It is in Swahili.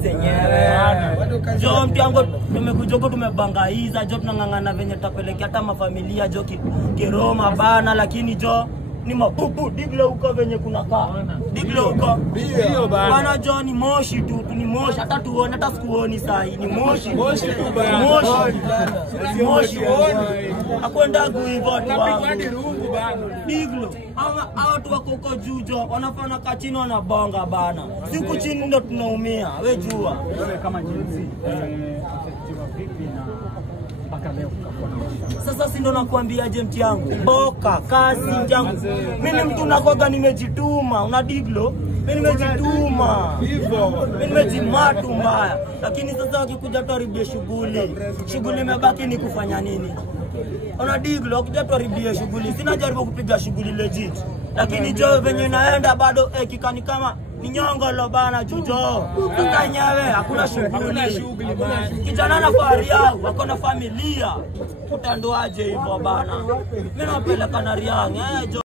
zenyewe. Jo mtiango tumekuja huko tumebangaiza jo tunangangana venye tutapelekea hata mafamilia jo Kiroma bana, lakini jo ni mapupu diglo huko venye kuna kaa diglo huko bana jo ni moshi tu ni moshi, hata tuone hata sikuoni saa hii ni moshi tu bana, moshi akwenda hivyo tu diglo hao watu wako huko juu jo wanafanya kachini wanabonga bana, siku chini ndo tunaumia wewe jua kama jinsi vipi na mpaka leo. Sasa si ndo nakuambia je mti yangu boka kazi yangu mimi ni mtu nakoga nimejituma una diglo mimi nimejituma hivyo mimi nimejimatu mbaya, lakini sasa wakikuja tuharibie shughuli imebaki ni kufanya nini? Una diglo wakija tuharibie shughuli, sina jaribu kupiga shughuli legit, lakini jo venye naenda bado kikani kama ni nyongolo bana jujo. Sasa nyewe hakuna shughuli kijana na fahari yao wako na familia utandoaje hivyo bana, mimi napeleka na Riang jo.